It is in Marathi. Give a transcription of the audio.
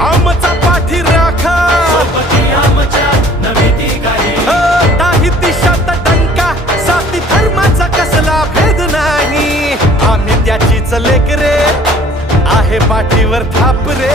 आमचा पाठी राखा नाही दिशात टंका जाती धर्माचा कसला भेद नाही आम्ही त्याचीच लेकरे आहे पाठीवर थाप रे